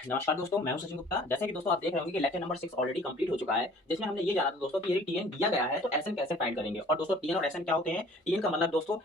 नमस्कार दोस्तों, मैं हूं सचिन गुप्ता। जैसे कि दोस्तों आप देख रहे होंगे कि लेक्चर नंबर 6 ऑलरेडी कंप्लीट हो चुका है, जिसमें हमने ये जाना था दोस्तों कि यदि टीएन दिया गया है तो एसएन कैसे फाइंड करेंगे। और दोस्तों टीएन और एसएन क्या होते हैं? टीएन का मतलब दोस्तों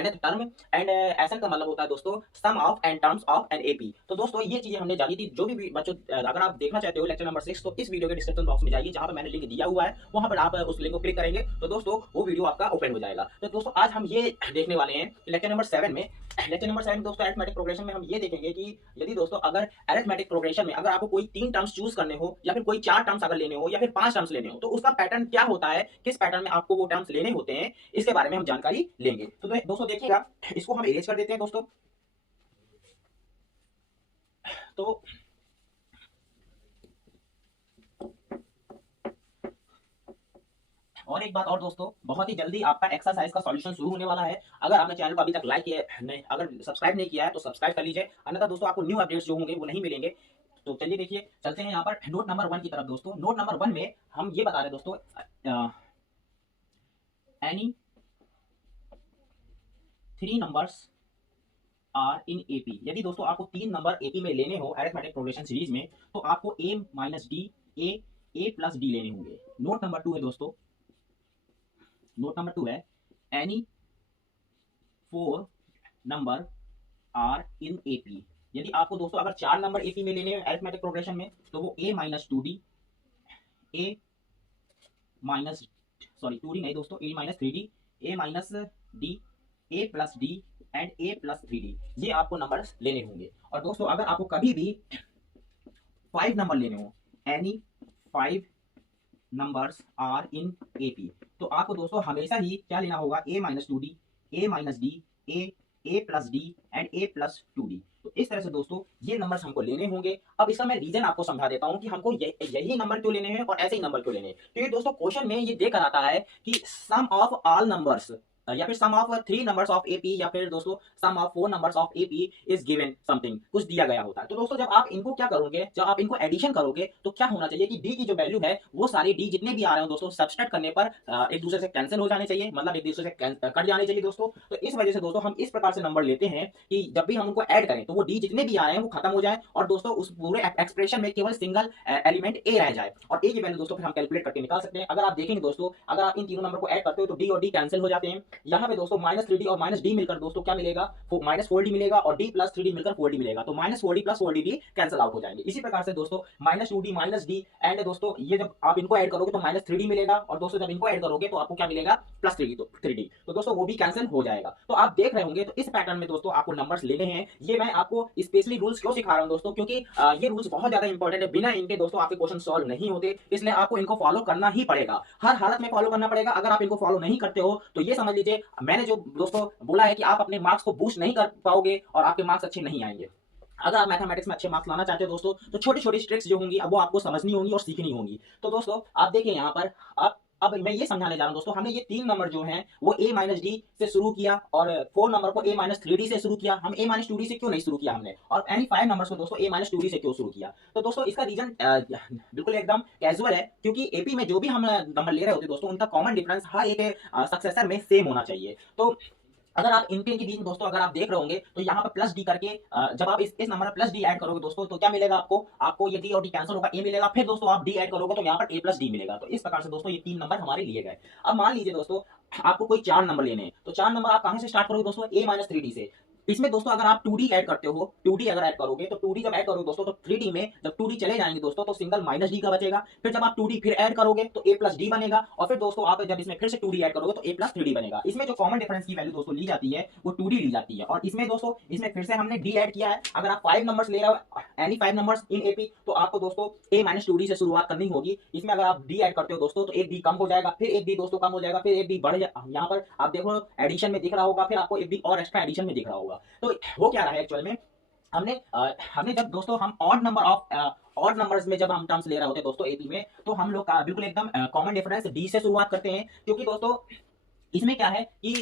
nth टर्म एंड एसएन का मतलब होता है दोस्तों sum of n terms of an AP. तो दोस्तों ये चीजें हमने जानी थी। जो भी बच्चों अगर आप देखना चाहते हो लेक्चर नंबर 6 तो इस वीडियो के डिस्क्रिप्शन बॉक्स में जाइए, जहां पर मैंने लिंक दिया हुआ है, वहां पर आप उस लिंक को क्लिक करेंगे तो दोस्तों वो वीडियो आपका ओपन हो जाएगा। तो दोस्तों आज हम ये देखने वाले हैं लेक्चर नंबर 7 में। लेक्चर नंबर 7 दोस्तों अरिथमेटिक प्रोग्रेशन में हम ये देखेंगे कि यदि दोस्तों अगर अरिथमेटिक प्रोग्रेशन में अगर आपको कोई 3 टर्म्स चूज करने हो या फिर कोई 4 टर्म्स अगर लेने हो या फिर 5 टर्म्स लेने हो तो उसका पैटर्न क्या होता है, किस पैटर्न में आपको वो टर्म्स लेने होते हैं, इसके बारे में हम जानकारी लेंगे। तो दोस्तों देखिएगा, इसको हम इरेज कर देते हैं दोस्तों। तो और एक बात और दोस्तों, बहुत ही जल्दी आपका एक्सरसाइज का सॉल्यूशन शुरू होने वाला है। अगर आपने चैनल को अभी तक लाइक किया नहीं, अगर सब्सक्राइब नहीं किया है तो सब्सक्राइब कर लीजिए, अन्यथा दोस्तों आपको न्यू अपडेट्स जो होंगे वो नहीं मिलेंगे। तो चलिए देखिए, चलते हैं यहाँ पर नोट नंबर 1 की तरफ। दोस्तों नोट नंबर 1 में हम ये बता रहे हैं दोस्तों, any 3 numbers are in AP. यदि दोस्तों आपको 3 नंबर एपी में लेने हो अरिथमेटिक प्रोग्रेशन सीरीज में, तो आपको ए minus D, A plus D लेने होंगे। नोट नंबर 2 है दोस्तों, नोट नंबर 2 है any 4 number are in AP. यदि आपको दोस्तों अगर 4 नंबर एपी में लेने हैं अरिथमेटिक प्रोग्रेशन में, तो वो A minus two D, A minus sorry two D नहीं दोस्तों, A minus three D, A minus D, A plus D and A plus three D, ये आपको नंबर लेने होंगे। और दोस्तों अगर आपको कभी भी 5 नंबर लेने हो, any 5 numbers are in AP, तो आपको दोस्तों हमेशा ही क्या लेना होगा? A minus two D, A minus D, A plus D and A plus two D. तो इस तरह से दोस्तों ये नंबर्स हमको लेने होंगे। अब इसका मैं रीजन आपको समझा देता हूं कि हमको यही नंबर क्यों लेने हैं और ऐसे ही नंबर क्यों लेने हैं। क्योंकि दोस्तों क्वेश्चन में ये देकर आता है कि सम ऑफ ऑल नंबर्स या फिर sum of 3 numbers of AP या फिर दोस्तों sum of 4 numbers of AP is given something, कुछ दिया गया होता है। तो दोस्तों जब आप इनको क्या करोगे, जब आप इनको एडिशन करोगे तो क्या होना चाहिए कि डी की जो वैल्यू है वो सारे डी जितने भी आ रहे हैं दोस्तों सब्सट्रैक्ट करने पर एक दूसरे से कैंसिल हो जाने चाहिए, मतलब एक दूसरे से कट जाने चाहिए दोस्तों। तो इस वजह से दोस्तों हम इस प्रकार से नंबर लेते हैं कि जब भी हम उनको ऐड करें तो वो डी जितने भी आ रहे हैं वो खत्म हो जाए और दोस्तों उस पूरे एक्सप्रेशन में केवल सिंगल एलिमेंट ए रह जाए। और ए की वैल्यू दोस्तों फिर हम कैलकुलेट करके निकाल सकते हैं। अगर आप देखेंगे दोस्तों, अगर आप इन तीनों नंबर को ऐड करते हो तो डी और डी कैंसिल हो जाते हैं। यहाँ पे दोस्तों माइनस थ्री डी और माइनस डी मिलकर दोस्तों क्या मिलेगा? माइनस फोर डी मिलेगा और डी प्लस थ्री डी मिलकर फोर डी मिलेगा। तो minus four D plus four D भी कैंसिल आउट हो जाएंगे। इसी प्रकार से दोस्तों minus two D minus D and दोस्तों ये जब आप इनको ऐड करोगे तो माइनस थ्री डी मिलेगा और दोस्तों जब इनको ऐड करोगे तो आपको क्या मिलेगा? Plus three D. तो थ्री डी तो दोस्तों वो भी कैंसिल हो जाएगा। तो आप देख रहे होंगे तो इस पैटर्न में दोस्तों आपको नंबर्स लेने हैं। ये मैं आपको स्पेशली रूल्स क्यों सिखा रहा हूं दोस्तों, क्योंकि ये रूल्स बहुत ज्यादा इंपॉर्टेंट है। बिना इनके दोस्तों आपके क्वेश्चन सॉल्व नहीं होते, इसलिए आपको इनको फॉलो करना ही पड़ेगा, हर हालत में फॉलो करना पड़ेगा। अगर आप इनको फॉलो नहीं करते हो तो ये समझ लीजिए मैंने जो दोस्तों बोला है कि आप अपने मार्क्स को बूस्ट नहीं कर पाओगे और आपके मार्क्स अच्छे नहीं आएंगे। अगर आप मैथमेटिक्स में अच्छे मार्क्स लाना चाहते हो दोस्तों तो छोटी छोटी ट्रिक्स जो होंगी अब वो आपको समझनी होंगी और सीखनी होंगी। तो दोस्तों आप देखिए यहाँ पर, आप अब मैं ये समझाने जा रहा हूं दोस्तों, हमने ये 3 नंबर जो हैं वो a माइनस डी से शुरू किया और 4 नंबर को a माइनस थ्री डी से शुरू किया। हम a माइनस टू डी से क्यों नहीं शुरू किया हमने, और एनी 5 नंबर्स को दोस्तों a माइनस टू डी से क्यों शुरू किया? तो दोस्तों इसका रीजन बिल्कुल एकदम कैजुअल है, क्योंकि एपी में जो भी हम नंबर ले रहे होते दोस्तों उनका कॉमन डिफरेंस हर एक सक्सेसर में सेम होना चाहिए। तो अगर आप इनके बीच में दोस्तों अगर आप देख रहे होंगे तो यहाँ पर प्लस डी करके जब आप इस नंबर प्लस डी ऐड करोगे दोस्तों तो क्या मिलेगा आपको? आपको ये डी और डी कैंसिल होगा, ए मिलेगा, फिर दोस्तों आप डी ऐड करोगे तो यहाँ पर ए प्लस डी मिलेगा। तो इस प्रकार से दोस्तों ये 3 नंबर हमारे लिए गए। अब मान लीजिए दोस्तों आपको कोई 4 नंबर लेने हैं, तो 4 नंबर आप कहां से स्टार्ट करोगे दोस्तों? ए माइनस थ्री डी से। इसमें दोस्तों अगर आप 2d ऐड करते हो, 2d अगर ऐड करोगे तो 2d जब ऐड करोगे दोस्तों तो 3d में जब 2d चले जाएंगे दोस्तों तो सिंगल माइनस डी का बचेगा। फिर जब आप 2d फिर ऐड करोगे तो a प्लस डी बनेगा और फिर दोस्तों आप जब इसमें फिर से 2d ऐड करोगे तो a प्लस थ्री डी बनेगा। इसमें जो कॉमन डिफरेंस की वैल्यू दोस्तों ली जाती है वो 2d ली जाती है। और इसमें दोस्तों इसमें फिर से हमने d ऐड किया है। अगर आप 5 नंबर्स ले रहे हो, एनी 5 नंबर्स इन एपी, तो आपको दोस्तों a माइनस टू डी से शुरुआत करनी होगी। इसमें अगर आप d ऐड करते हो दोस्तों तो एक d कम हो जाएगा, फिर एक d दोस्तों कम हो जाएगा, फिर एक d बढ़ जाएगा। यहाँ पर आप देखो एडिशन में दिख रहा होगा, फिर आपको एक d और एक्स्ट्रा एडिशन में दिख रहा होगा। तो वो क्या रहा है एक्चुअल में, हमने जब दोस्तों हम ऑड नंबर्स में जब हम टर्म्स ले रहे होते हैं दोस्तों एपी में, तो हम लोग बिल्कुल एकदम कॉमन डिफरेंस डी से शुरुआत करते हैं। क्योंकि दोस्तों इसमें क्या है कि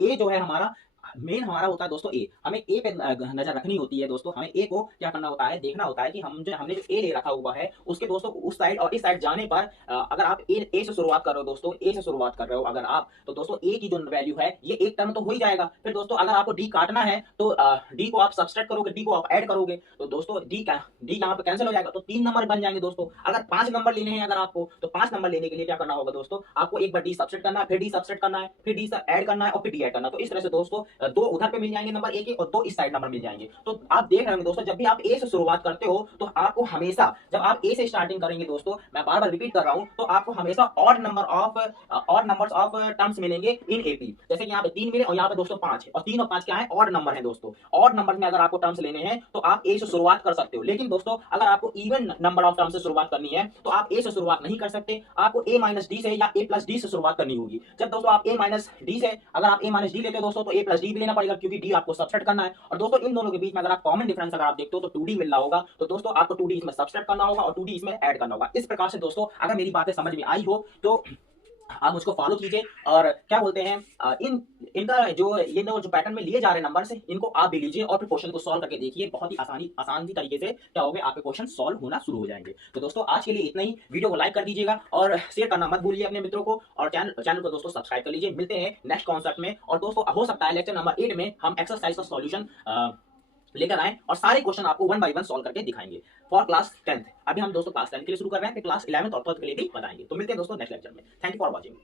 ए जो है हमारा मेन हमारा होता है दोस्तों ए, हमें ए पे नजर रखनी होती है दोस्तों। हमें ए को क्या करना होता है, देखना होता है कि हमने जो ए ले रखा हुआ है उसके दोस्तों उस साइड और इस साइड जाने पर अगर आप ए से शुरुआत कर रहे हो दोस्तों, ए से शुरुआत कर रहे हो अगर आप, तो दोस्तों ए की जो वैल्यू है ये एक टर्म तो हो ही जाएगा। फिर दोस्तों अगर आपको डी काटना है तो डी को आप सब्सट्रैक्ट करोगे, डी को आप ऐड करोगे, तो दोस्तों डी यहाँ पे कैंसिल हो जाएगा, तो 3 नंबर बन जाएंगे दोस्तों। अगर 5 नंबर लेने हैं अगर आपको, तो 5 नंबर लेने के लिए क्या करना होगा दोस्तों, आपको एक बार डी सब्सट्रैक्ट करना है, फिर डी सब्सट्रैक्ट करना है, फिर डी ऐड करना है और फिर डी ऐड करना है। तो इस तरह से दोस्तों दो उधर पे मिल जाएंगे नंबर ए के और दो इस साइड नंबर मिल जाएंगे। तो आप देख रहे होंगे दोस्तों, जब भी आप ए से शुरुआत करते हो तो आपको हमेशा, जब आप ए से स्टार्टिंग करेंगे दोस्तों, मैं बार बार रिपीट कर रहा हूं, तो आपको हमेशा ऑड नंबर्स ऑफ टर्म्स मिलेंगे इन एपी। जैसे कि यहाँ पे 3 मिले और यहाँ पे दोस्तों 5 है, और 3 और 5 क्या है, ऑड नंबर है दोस्तों। ऑड नंबर में अगर आपको टर्म्स लेने हैं तो आप ए से शुरुआत कर सकते हो, लेकिन दोस्तों अगर आपको इवन नंबर ऑफ टर्म्स से शुरुआत करनी है तो आप ए से शुरुआत नहीं कर सकते, आपको ए माइनस डी से या ए प्लस डी से शुरुआत करनी होगी। जब दोस्तों आप ए माइनस डी से, अगर आप ए माइनस डी लेते हो दोस्तों, तो ए प्लस डी भी लेना पड़ेगा, क्योंकि डी आपको सब्सट्रैक्ट करना है। और दोस्तों इन दोनों के बीच में अगर आप कॉमन डिफरेंस अगर आप देखते हो तो 2d मिल रहा होगा, तो दोस्तों आपको 2d इसमें सब्सट्रैक्ट करना होगा और 2d इसमें ऐड करना होगा। इस प्रकार से दोस्तों अगर मेरी बातें समझ में आई हो तो आप मुझको फॉलो कीजिए, और क्या बोलते हैं इनका जो पैटर्न में लिए जा रहे नंबर से, इनको आप भी लीजिए और फिर क्वेश्चन को सॉल्व करके देखिए। बहुत ही आसान तरीके से क्या होगा, आपके क्वेश्चन सॉल्व होना शुरू हो जाएंगे। तो दोस्तों आज के लिए इतना ही। वीडियो को लाइक कर दीजिएगा और शेयर करना मत भूलिए अपने मित्रों को, और चैनल को दोस्तों सब्सक्राइब कर लीजिए। मिलते हैं नेक्स्ट कॉन्सेप्ट में, और दोस्तों हो सकता है लेक्चर नंबर 8 में हम एक्सरसाइज का सॉल्यूशन लेकर आए और सारे क्वेश्चन आपको 1 बाय 1 सॉल्व करके दिखाएंगे फॉर क्लास 10th। अभी हम दोस्तों क्लास 10 के लिए शुरू कर रहे हैं, फिर क्लास 11th और 12th के लिए भी बताएंगे। तो मिलते हैं दोस्तों नेक्स्ट लेक्चर में। Thank you for watching.